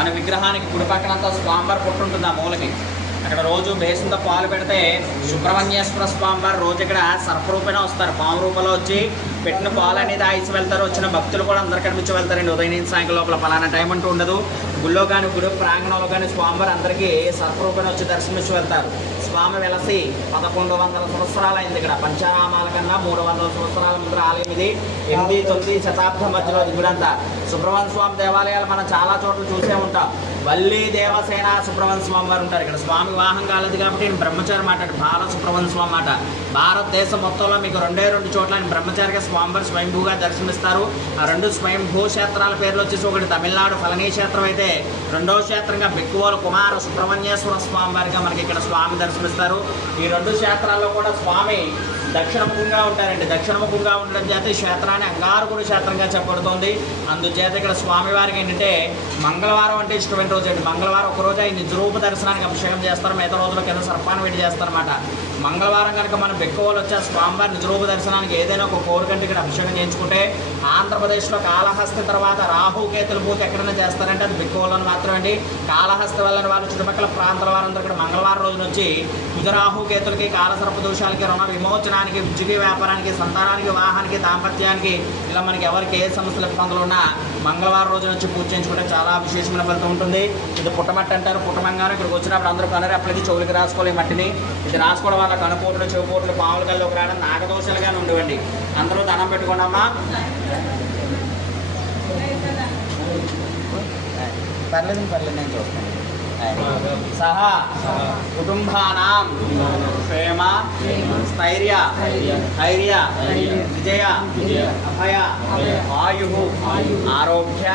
మన విగ్రహానికి కుడి పక్కనంతా స్వామివారి పుట్టు ఉంటుంది ఆ మూలకి. అక్కడ రోజు బేసంతో పాలు పెడితే సుబ్రహ్మణ్యేశ్వర స్వామివారు రోజు ఇక్కడ సర్పరూపేణ వస్తారు. పాము రూపంలో వచ్చి పెట్టిన పాలు అనేది ఆయిసి వెళ్తారు. వచ్చిన భక్తులు కూడా అందరు కనిపించి వెళ్తారండి. ఉదయం నుంచి సాయంకాలం లోపల పలానా టైం అంటూ ఉండదు. గుళ్ళో కానీ గుడి ప్రాంగణంలో కానీ స్వామివారు అందరికీ సర్పరూపేణ వచ్చి దర్శనమిచ్చి వెళ్తారు. స్వామి వెలసి 1100 సంవత్సరాలు అయింది. ఇక్కడ పంచారామాల కన్నా 300 సంవత్సరాల ముందు ఆలయం ఇది. 8, 9 శతాబ్దం మధ్యలో గుడంతా. సుబ్రహ్మణ్య స్వామి దేవాలయాలు మనం చాలా చోట్ల చూసే ఉంటాం. వల్లి దేవసేన సుబ్రహ్మణ్య స్వామి వారు ఉంటారు ఇక్కడ. స్వామి వివాహం కాలేదు కాబట్టి నేను బ్రహ్మచారి మాట, బాల సుబ్రహ్మణ్య స్వామి మాట. భారతదేశం మొత్తంలో మీకు 2 చోట్ల ఆయన బ్రహ్మచారిగా స్వామివారు స్వయంభూగా దర్శనమిస్తారు. ఆ 2 స్వయంభూ క్షేత్రాల పేర్లు వచ్చేసి ఒకటి తమిళనాడు ఫలనీ క్షేత్రం అయితే, రెండవ క్షేత్రంగా బెక్కువోలు కుమార సుబ్రహ్మణ్యేశ్వర స్వామి వారిగా మనకి ఇక్కడ స్వామి దర్శనమిస్తారు. ఈ 2 క్షేత్రాల్లో కూడా స్వామి దక్షిణముఖంగా ఉంటారండి. దక్షిణముఖంగా ఉండడం చేత ఈ క్షేత్రాన్ని అంగారకుడి క్షేత్రంగా చెప్పబడుతుంది. అందుచేత ఇక్కడ స్వామివారికి ఏంటంటే మంగళవారం అంటే ఇష్టమైన రోజు అండి. మంగళవారం ఒకరోజు ఆయన నిజరూప దర్శనానికి అభిషేకం చేస్తారు. మిగతా రోజుల కింద సర్పాన్ని పెట్టి చేస్తారన్నమాట. మంగళవారం కనుక మన బెక్కువలు వచ్చే స్వామివారి నిజరూప దర్శనానికి ఏదైనా ఒక కోరికంటే ఇక్కడ అభిషేకం చేయించుకుంటే, ఆంధ్రప్రదేశ్లో కాళహస్తి తర్వాత రాహుకేతుల పూజ ఎక్కడైనా చేస్తారంటే అది బెక్కువలను మాత్రమే అండి. కాళహస్తి వెళ్ళని వాళ్ళు చుట్టుపక్కల ప్రాంతాల వారందరూ ఇక్కడ మంగళవారం రోజున వచ్చి కుజరాహుకేతులకి, కాలసర్ప దోషాలకి, రుణ విమోచనానికి, ఉద్యోగ వ్యాపారానికి, సంతానానికి, వివాహానికి, దాంపత్యానికి, ఇలా మనకి ఎవరికి ఏ సమస్యలు ఇబ్బందులు ఉన్నా మంగళవారం రోజున వచ్చి పూజ చేయించుకుంటే చాలా విశేషమైన ఫలితం ఉంటుంది. ఇది పుట్టమట్టి అంటారు. పుట్టమంగానే ఇక్కడికి వచ్చినప్పుడు అందరూ కనరు అప్పటికి చెవులకి రాసుకోవాలి మట్టిని. ఇది రాసుకోవడం వల్ల కనుపోట్లు, చెవుపోట్లు, పాములు కల్లోకి రావడం నాగదోషాలుగానే ఉండవండి. అందరూ దండం పెట్టుకోండమ్మా. పర్లేదు నేను చూస్తాను. సహా కుటుంబానాం క్షేమ స్థైర్య ధైర్య విజయ అభయ ఆయు ఆరోగ్య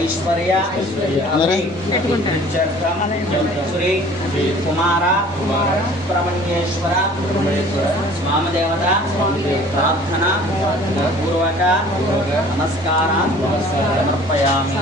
ఐశ్వర్య శ్రీ కుమార సుబ్రహ్మణ్యేశ్వర స్వామిదేవత ప్రార్థన పూర్వక నమస్కారం సమర్పయామి.